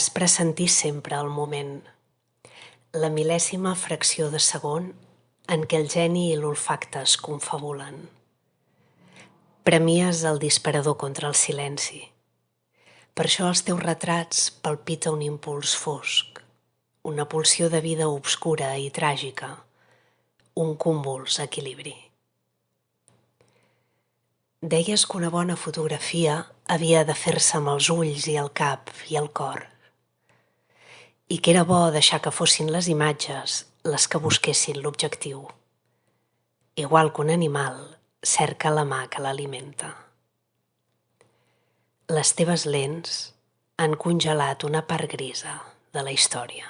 Vas pressentir sempre el moment, la mil·lèsima fracció de segon en què el geni i l'olfacte es confabulen. Premies el disparador contra el silenci. Per això als teus retrats palpita un impuls fosc, una pulsió de vida obscura i tràgica, un convuls equilibri. Deies que una bona fotografia havia de fer-se amb els ulls i el cap i el cor, i que era bo deixar que fossin les imatges les que busquessin l'objectiu. Igual que un animal cerca la mà que l'alimenta. Les teves lents han congelat una part grisa de la història.